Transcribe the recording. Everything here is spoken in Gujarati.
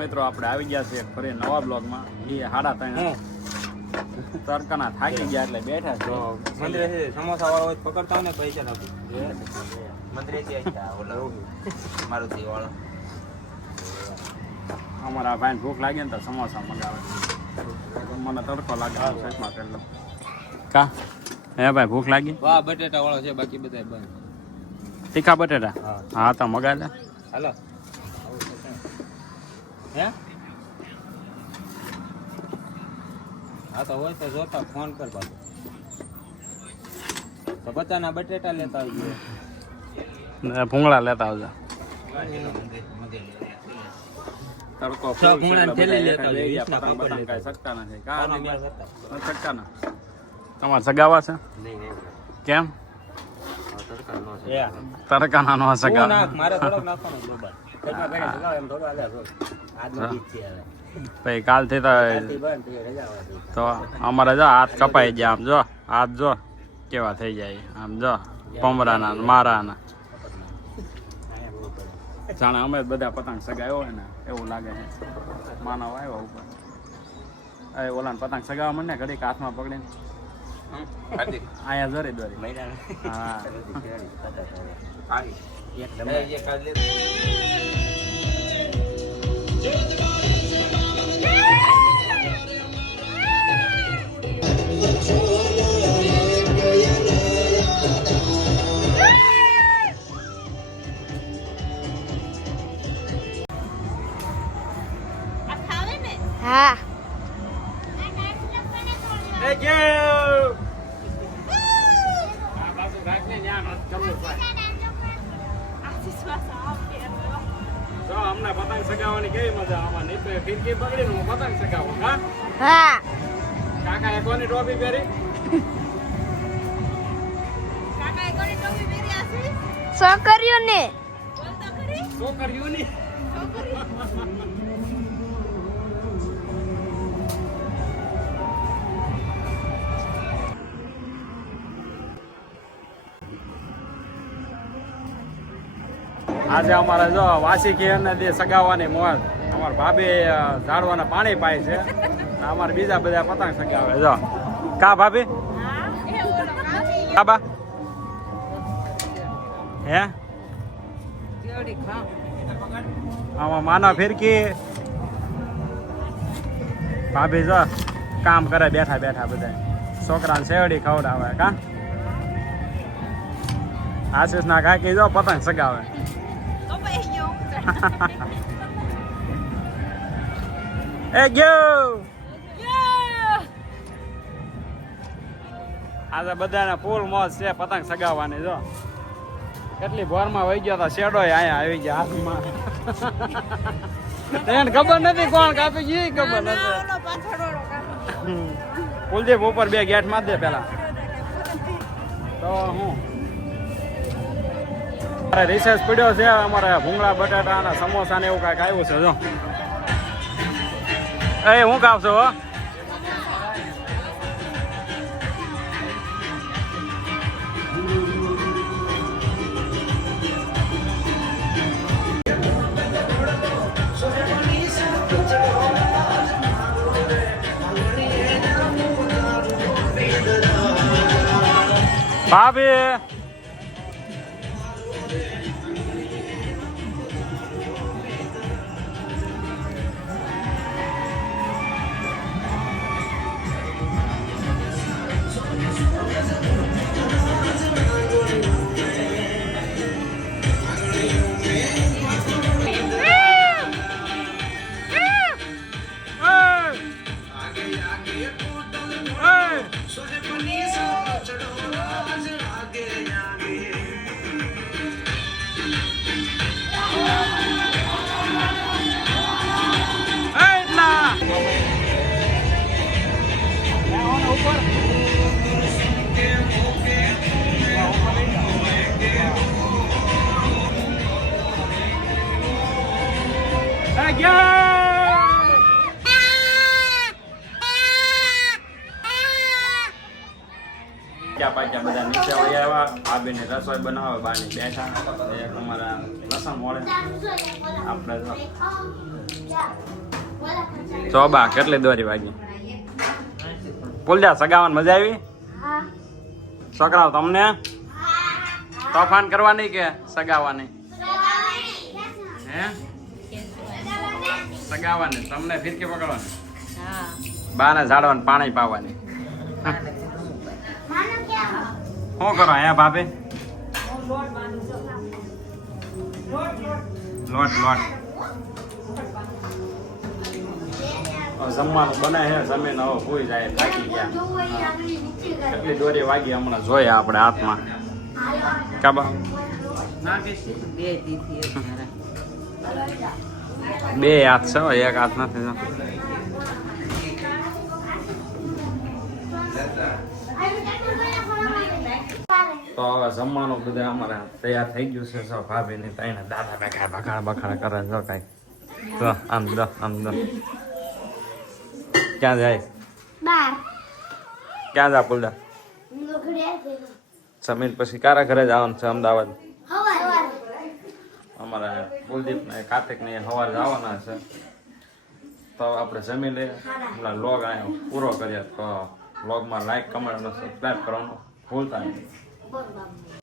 મિત્રો આપણે આવી ગયા છે ફરી નવા બ્લોગમાં. એ 3:30 તડકાના થાકી ગયા એટલે બેઠા છે. મંદિરે સમોસા વાળો હોય પકડતા ને પૈસા નાખી મંદિરે મારુતિ વાળો અમારા ભાઈને ભૂખ લાગે ને તો સમોસા મંગાવે. મને તડકો લાગે સાઈડમાં પેલો કા હે ભાઈ ભૂખ લાગી? વાહ બટેટા વાળો છે બાકી બધા બંધ. તીખા બટેટા હા તો મગાવી લે. હાલો હે હા તો હોય તો જોતા ફોન કર પાછો. તો બધાના બટેટા લેતા આવજો. ભૂંગળા લેતા આવજો. તડકો કઈ શકતા નથી. શકતા ના તમારે સગાવા છે? કેમ તડકાના નો સગાવા? મારે થોડોક નાખવાનો ભાઈ કાલથી તો અમારે જો હાથ કપાઈ ગયા. આમ જો હાથ જો કેવા થઈ જાય. આમ જો પમરાના મારાના જાણે અમે બધા પતંગ સગાવ્યો હોય ને એવું લાગે છે. માનવ આવ્યો ઉપર ઓલા પતંગ સગાવવા મને ઘડીક હાથમાં પકડીને અહીંયા જરી દોરી હા હા અમને પતંગ સગાવવાની કેવી મજા. આમાં નીચે ફિરકી પકડીને હું પતંગ સગાવું. હા હા કાકાએ કોની ટોપી પહેરી? છોકરીઓને છોકરીઓની. આજે અમારે જો વાસી ખીરને દે સગાવવાની મોજ. અમારા ભાભી ઝાડવાના પાણી પાય છે. અમારે બીજા બધા પતંગ સગાવે. જો કા ભાભી કાબા હે આમાં માનવ ફિરકી ભાભી જો કામ કરે બેઠા બેઠા બધા છોકરાને શેવડી ખવડાવે. કા આશીષ ના કાકી જો પતંગ સગાવે. એ ગયો આજે બધાને ફૂલ મોજ છે પતંગ સગાવવાની. જો કેટલી ભોરમાં વહી ગયા હતા. શેડો અહીંયા આવી ગયા હાથમાં. એને ખબર નથી કોણ કાપી ગઈ. ખબર નથી. કુલદીપ ઉપર 2 ગેટ માર દે પેલા તો હું રિસેસ પડ્યો છે. અમારે ભૂંગળા બટાટા અને સમોસા ને એવું કાંઈક આવ્યું છે. જો એ હું કાપ છો હો? ભાભી પાછા બધા નીચે વહી આવ્યા. આ બેને રસોઈ બનાવે બાની બેઠા. અમારા પાછા મળે આપણે તો બા કેટલી દોરી વાગી બોલજા સગાવાની મજા આવી હા છોકરાઓ તમને તોફાન કરવાની કે સગાવાની હે સગાવાની તમને ફિરકી પકડવાની બાને ઝાડવાનું પાણી પાવાની શું કરો હે ભાભી લોટ જમવાનું બને છે જમીન હવે ભૂઈ જાય થાકી ગયા કેટલી દોરી વાગી હમણાં જોઈએ આપણે હાથમાં કાબા બે હાથ છે હો, એક હાથ નથી તો હવે જમવાનું બધું અમારે તૈયાર થઈ ગયું છે સૌ ભાભી ની તઈને દાદા બેઠા બખાડા કરે જો કઈ તો આમ ક્યાં જાય બાર ક્યાં જા પુલડા જમીન પછી કારા ઘરે જવાનું છે અમદાવાદ હવાર અમારે કુલદીપ ને કાર્તિક ને સવારે જવાના છે તો આપણે જમી લઈએ હમણાં લોગ અહીંયા પૂરો કરીએ તો વ્લોગમાં લાઈક કમેન્ટ અને સબસ્ક્રાઈબ કરવાનું ભૂલતા નહીં